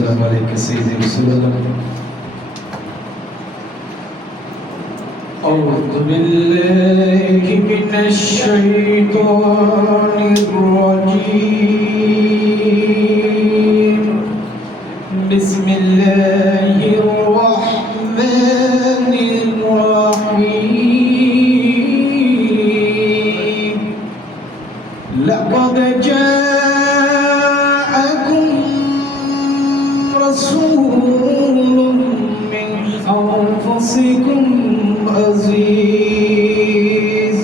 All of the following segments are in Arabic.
والسلام عليك سيدي رسول الله. أعوذ بالله من الشيطان الرجيم. بسم الله الرحمن الرحيم. لقد جاءكم رسول من أنفسكم عزيز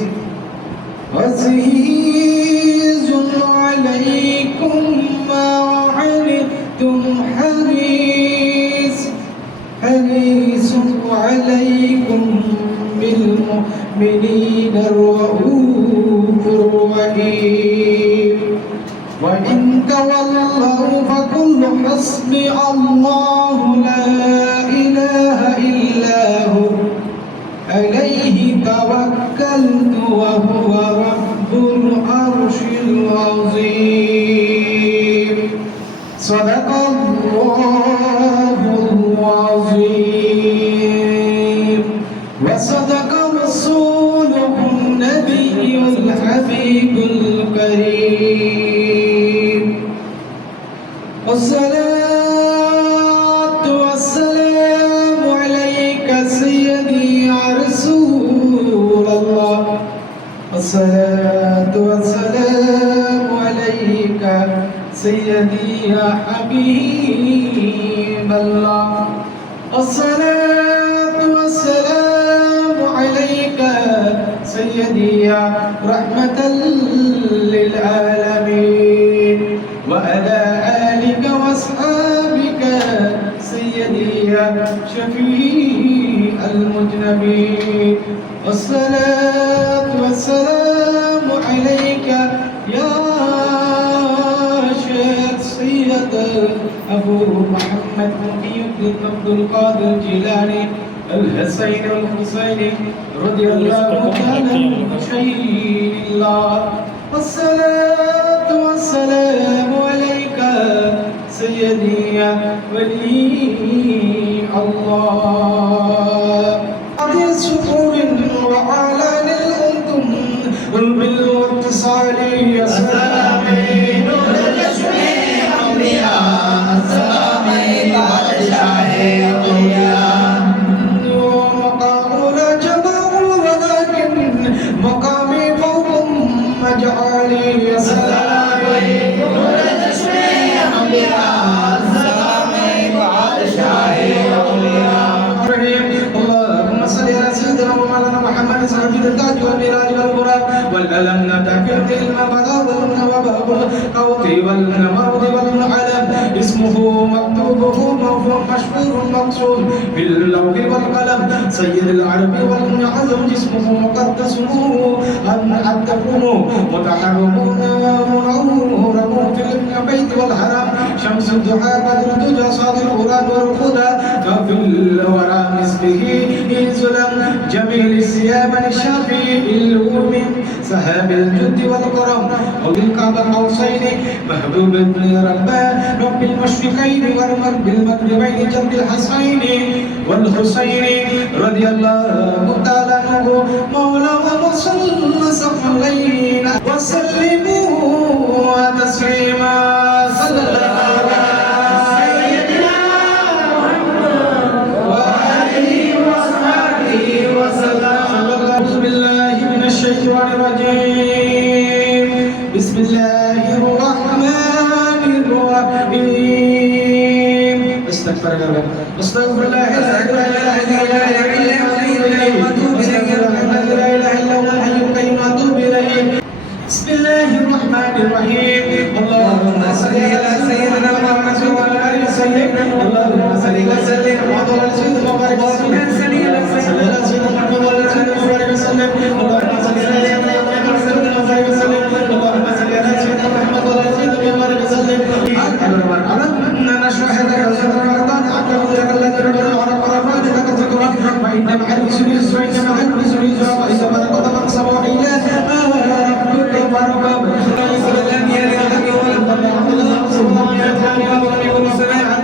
عليكم ما عنتم حريص عليكم بالمؤمنين الرؤوف الرحيم. وإن تولوا فقل حسبي الله لا إله إلا هو عليه توكلت وهو رب العرش العظيم. صدق الله العظيم وصدق رسوله النبي الحبيب الكريم. والصلاة والسلام عليك سيدي يا رسول الله. الصلاة والسلام عليك سيدي يا حبيب الله. الصلاة والسلام عليك سيدي يا رحمة للعالمين وعلى آلك وأصحابك سيدي يا شفيع المذنبين. والصلاة والسلام عليك يا شخصية أبو محمد محي الدين عبد القادر الجيلاني الحسين الحسيني رضي الله تعالى عنه شهيد الله. والصلاة والسلام عليك سيدي يا ولي الله. أبي سكون وعلى للأنتم بالواتصال يا سلامي نور التشريع أولياء السلامي بعد شاهي أولياء مقام لا جمال ولكن مقامي فوق مجعلي يا سلامي نور التشريع أولياء السلامي بعد شاهي أولياء. اللهم صل على سيدنا ومولانا محمد صاحب التاج والميراج والبراق والألم نتاكل المبلغ والنواب والقوت والنمرض والعلم. اسمه مكتوبه موفور مشهور مقصود باللوح والقلم. سيد العرب والعزم جسمه مقدسه أن تكونوا متحرمون منورون في البيت والحرام. شمس الضحى بدر الدجى صاد الغراب والخدى في الورى مسكه ظلم جميل الثياب الشافي الأم سحاب الجد والكرم وبالكعبة قوسين محبوب بن ربان رب المشرقين والمغرب المغربين جد الحسين والحسين رضي الله تعالى عنه. مولانا صلى عليه وسلموا تسليما. صلى الله الشيطان الرجيم. بسم الله الرحمن الرحيم. استغفر الله استغفر الله لا اله الا هو الحي القيوم اتوب اليه. بسم الله الرحمن الرحيم. اللهم صل على سيدنا محمد وعلى ال سيدنا. اللهم صل وسلم وبارك على سيدنا وبارك على سيدنا محمد وعلى ال سيدنا وبارك وسلم. اللهم صل على سيدنا محمد وبارك وسلم. اللهم صل على سيدنا محمد وعلى ال سيدنا وبارك وسلم. أردنا نشرح لك صدرك ورضانا عنك وذلك الذي ربنا وعرف ورفعنا لك ذكرك وإن مع العسر يسرا إن مع العسر يسرا وإذا بلغت مقصد وإلا ربك فرقب. لم يلد ولم يولد ولم يكن له كفوا أحد.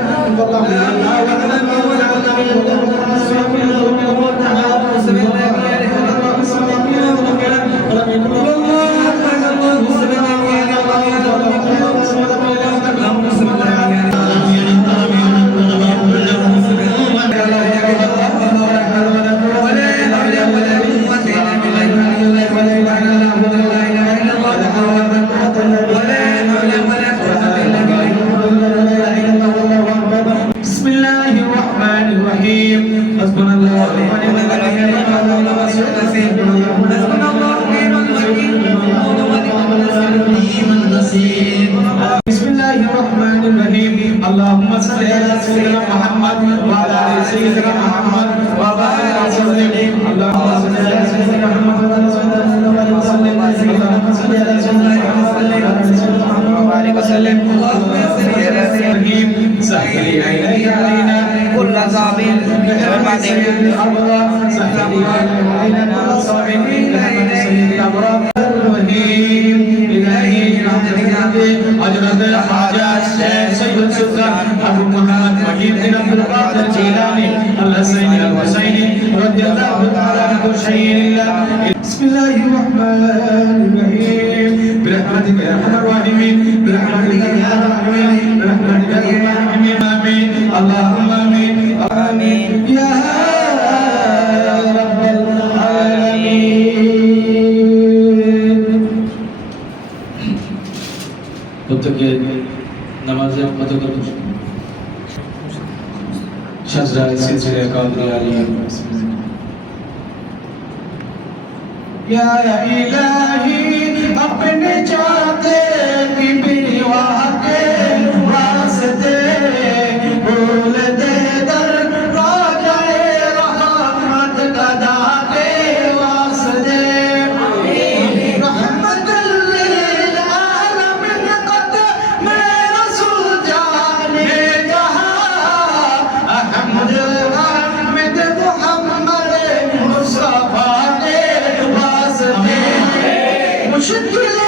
اللهم صل على سيدنا محمد وعلى ال سيدنا محمد وبارك وسلم اللهم صل على سيدنا محمد وعلى ال سيدنا محمد اللهم صل على سيدنا محمد وعلى ال سيدنا محمد وبارك وسلم اللهم صل على سيدنا محمد سهل علينا كل صعب بحرمة الأرض سهل علينا كل صعب بحرمة الأبرار الرحيم إلهي نعمتك أجرد حاجات سيد السلطان أبو محمد وحيد بن عبد القادر الجيلاني الحسين الحسيني رضي الله تعالى عن كل شيء لله. بسم الله الرحمن الرحيم برحمتك يا أرحم الراحمين برحمتك يا أرحم الراحمين برحمتك يا أرحم الراحمين آمين اللهم آمين آمين يا رب العالمين. প্রত্যেকে নামাজে কত করে সাজদায় সিলসিলা কাদরি আলিয়া या इलाही अपने चाहते की बिरवाह के वास्ते बोल दे दर राजाए रहमत गदा के वास्ते रहमत लिल आलमीन कद में रसूल जाने जहां अहमद अहमद मुहम्मद मुस्तफा मुश्किल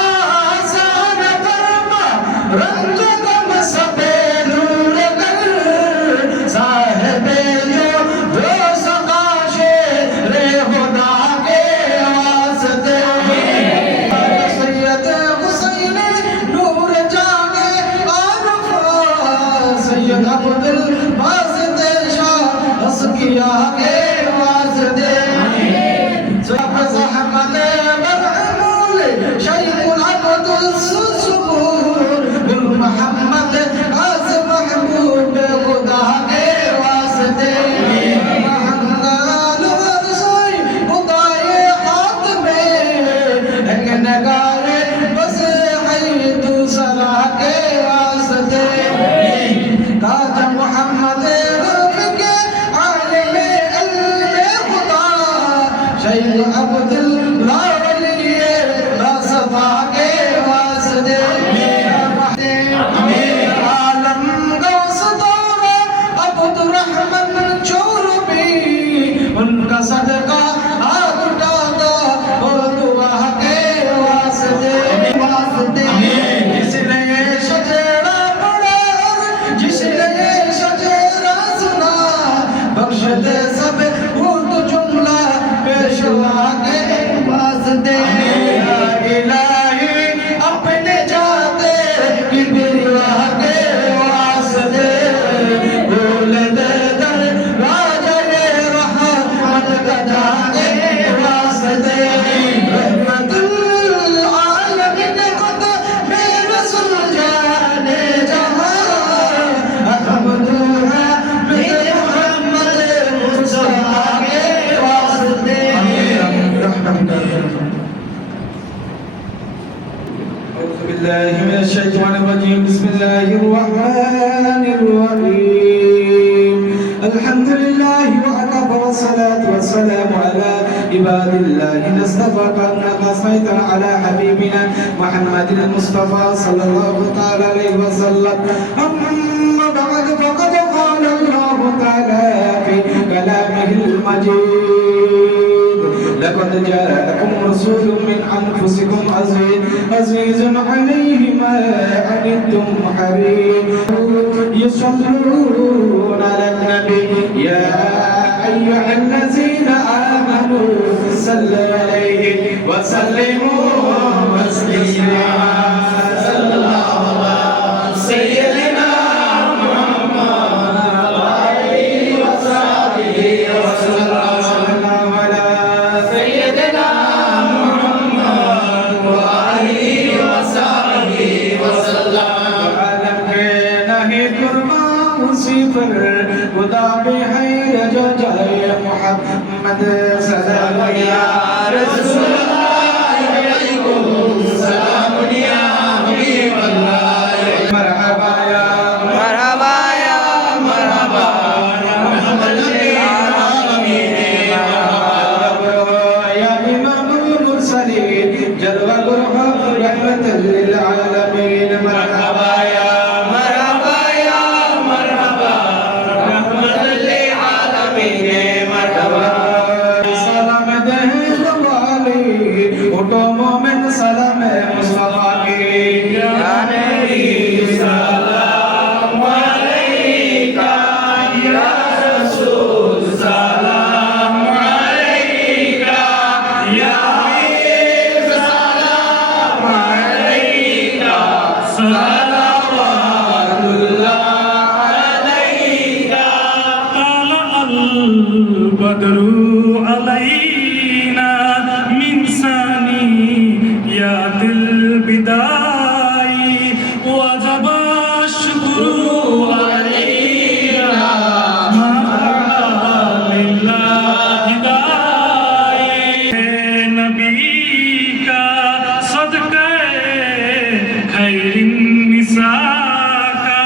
आसान फरमा रंग गम सबे नूर कर साहिब जो सकाशे रे खुदा के वास्ते सैयद हुसैन नूर जाने आरफा सैयद अब्दुल बासित शाह अस्किया के वास्ते सब रहमत شيخ العبد الصبور بالمحمد عز محبوب خدا کے واسطے محمد ورسوئی خدائے ہاتھ میں ایک نگارے بس حید سرا کے واسطے تاج محمد رب کے عالم علم خدا شیخ عبداللہ उनका सदका हाथ उठाता और दुआ के वास्ते वास्ते जिसने ये शजरा पढ़ा जिसने ये शजरा सुना बख्श दे सब भूत जुमला पेशवा के वास्ते इलाही अपने जाते की बिरवा के वास्ते बोल दे दर राजा ये रहमत गदा के वास्ते रहमतुल आलमीन खुद में रसूल जाने जहां अहमद मुहम्मद मुस्तफा के वास्ते أعوذ بالله من الشيطان الرجيم بسم الله الرحمن الرحيم الحمد لله وكفى والصلاة والسلام على عباد الله اصطفى كأنك صيت على حبيبنا محمد المصطفى صلى الله تعالى عليه وسلم أما بعد فقد قال الله تعالى في كلامه المجيد لقد جاءكم رسول من أنفسكم عزيز عليه ما عنتم حريص يصلون على النبي يا أيها الذين آمنوا صلوا عليه وسلموا تسليما صلى الله على سيدنا محمد وآله وصحبه وسلم على سيدنا محمد وآله وصحبه وسلم عالم के नहीं कुर्बा उसी पर खुदा भी है जो जाए मोहम्मद सल्लल्लाहु या रसूल अल्लाह अलैकुम सलाम या हबीब अल्लाह मरहबा या मरहबा या मरहबा या मोहम्मद आमीन या इमामुल मुरसलीन जलवा गुरहा रहमतल लिल आलमीन मरहबा या मरहबा या मरहबा रहमतल लिल आलमीन मरहबा सलाम दे वाली उठो मोमिन सलाम मुस्तफा की या नबी सलाम अलैका या रसूल सलाम अलैका या हबीब सलाम अलैका सलावतुल्लाह अलैका البدر علينا من ثنيات البداء وجب الشكر علينا ما لله داعي نبی کا صدقہ خیر النساء کا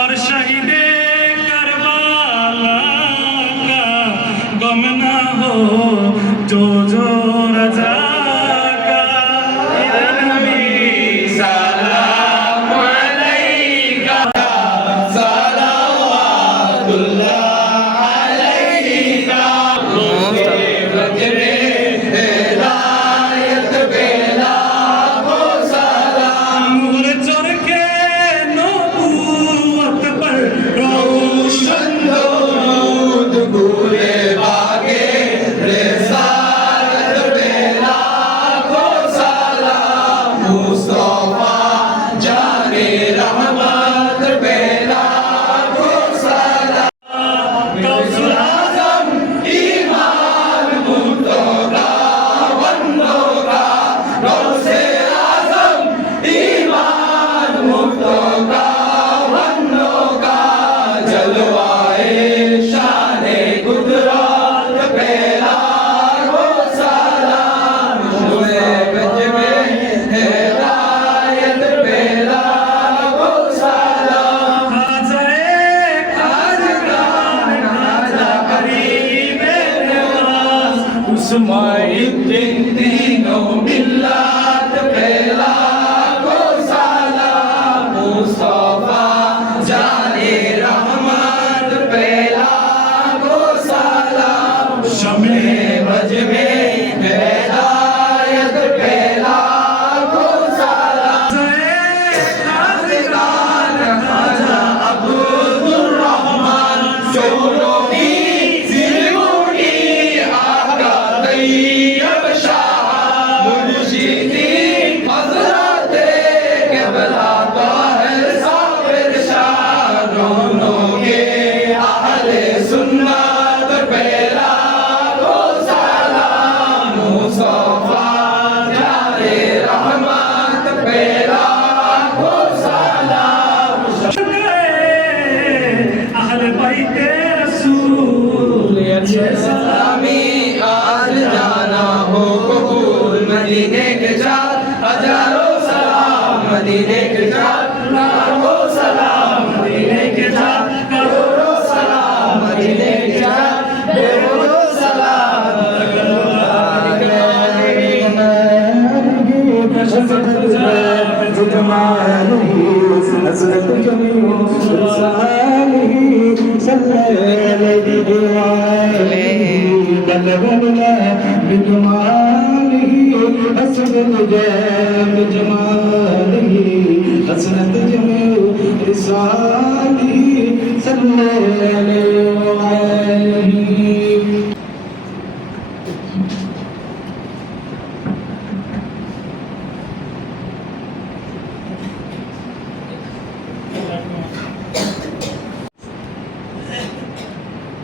اور شہید کربلا کا गम ना हो जो रजा का नबी सलाम अलैका सलावतुल्लाह अलैका वजरे हिदायत बेला को सलाम नूर चढ़ के नबूवत पर रोशन दूध भूले भागे रिसालत बेला को सलाम मुस्तफा जाने रहमत बेला को सलाम गौसुल आज़म ईमान मुर्तों का बंदों का गौसे आज़म ईमान मुर्तों का बंदों का जलवाए शाने कुदरत बेला को सलाम शुए गज में हिदायत बेला को सलाम खाजा करीम नवाज उस्माइद्दीन तीनों मिल्लत बेला को सलाम मुस्तफा जाने रहमत बेला को सलाम शमे बज में हिदायत बेला को सलाम खाजा अब्दुर रहमान शोरोनी जिलूनी आका तैयब शाह मुर्शिदी हज़रत क़िबला ताहिर साबिर शाह दोनों के अहले सुन्नत बेला को सलाम मुस्तफा जाने रहमत बेला को सलाम अहले बैते रसूल सलामी आज जाना हो कबूल मदीने के चार हजारों सलाम मदीने के चार लाखों सलाम मदीने के चार करोड़ों सलाम मदीने के चार बेरों सलाम हज़रत जमील सलालिह सल्लल्लाहु अलैहि बलगना बिजमालिह हसन जमालिह हसनत जमील रिसालिह صل عليه وآله.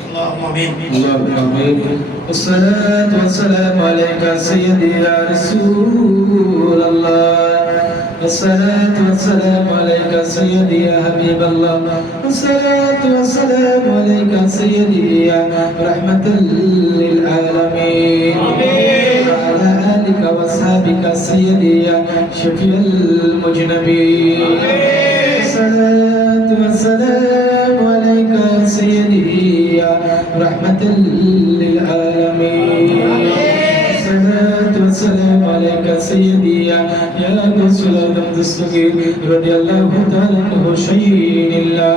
اللهم آمين. اللهم آمين. والصلاة والسلام عليك سيدي يا رسول الله. والصلاة والسلام عليك سيدي يا حبيب الله. والصلاة والسلام عليك سيدي يا رحمة للعالمين. وعلى آلك وأصحابك سيدي يا شفيع المجنبين. والصلاة والسلام عليك سيدي يا رحمة للعالمين. الصلاة والسلام عليك سيدي يا رسول الله الدستقيم رضي الله تعالى عنه شيء الله.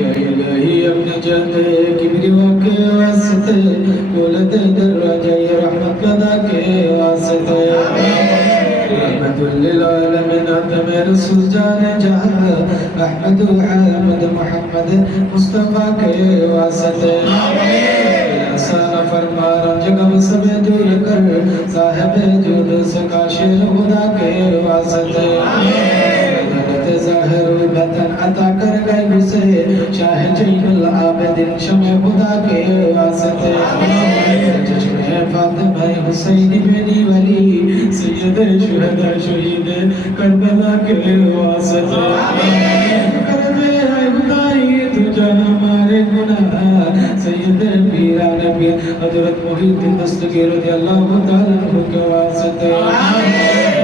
يا إلهي يا ابن جد كبر وك واسطة ولد دراجة يا رحمة لداك واسطة رحمة للعالمين أنت من رسول جان جهان أحمد حامد محمد مصطفى के वास्ते आसान फरमान जगह सब दूर कर साहिब जुद सका शेर खुदा के वास्ते हजरत ज़ाहिर बतन अता कर गैब से शाह जैनुल आबिदीन शमे खुदा के वास्ते चश्मे फातिमा हुसैन मेरी वली सैयद शुहदा शहीद करबला के वास्ते करबे खुदाई तुझा हमारे गुनाह सैयद पीरान पीर हजरत मुहीद्दीन दस्तगीर रज़ियल्लाहु ताला अन्हु के वास्ते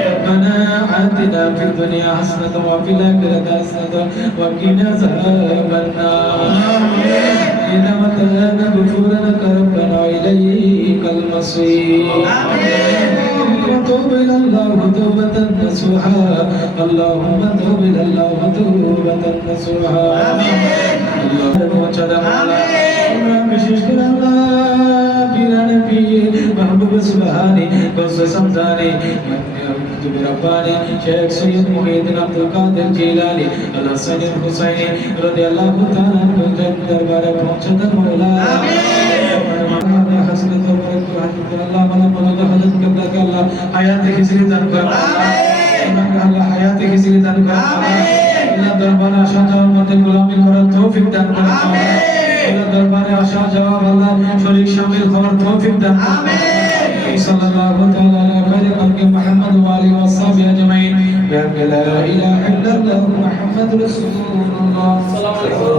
रब्बना आतिना फिद दुनिया हसनतन व फिल आखिरति हसनतन व क़िना अज़ाबन नार इन्ना मताना गफूरन रब्बना इलैकल मसीर توب إلى الله توبة نصوحا اللهم توب إلى الله توبة نصوحا اللهم وجعل বিশেষ করে আল্লাহ পীরানে পীর মাহবুব সুবহানি গৌস সমদানি কুতুব রব্বানি শেখ সৈয়দ মুহিউদ্দিন আব্দুল কাদের জিলানী আল হাসান হুসাইনি রাদিয়াল্লাহু তাআলা আনহু দরবারে পৌঁছে দেন মওলা আমিন হাসনাত ও বরকত আল্লাহ মালা বলদ হযরত কবলা কে আল্লাহ হায়াতে খিজরি দান করেন আমিন আল্লাহ হায়াতে খিজরি দান করেন আমিন আল্লাহ দরবারে আসা যাওয়ার মধ্যে গোলামি করার তৌফিক দান করেন আমিন আল্লাহ দরবারে আসা যাওয়া আল্লাহ শরীক শামিল হওয়ার তৌফিক দান আমিন সাল্লাল্লাহু তাআলা আলা খায়রি খালকি মুহাম্মদ ওয়া আলিহি ওয়া সাহবিহি আজমাইন লা ইলাহা ইল্লাল্লাহু মুহাম্মাদুর রাসূলুল্লাহ সাল্লাল্লাহু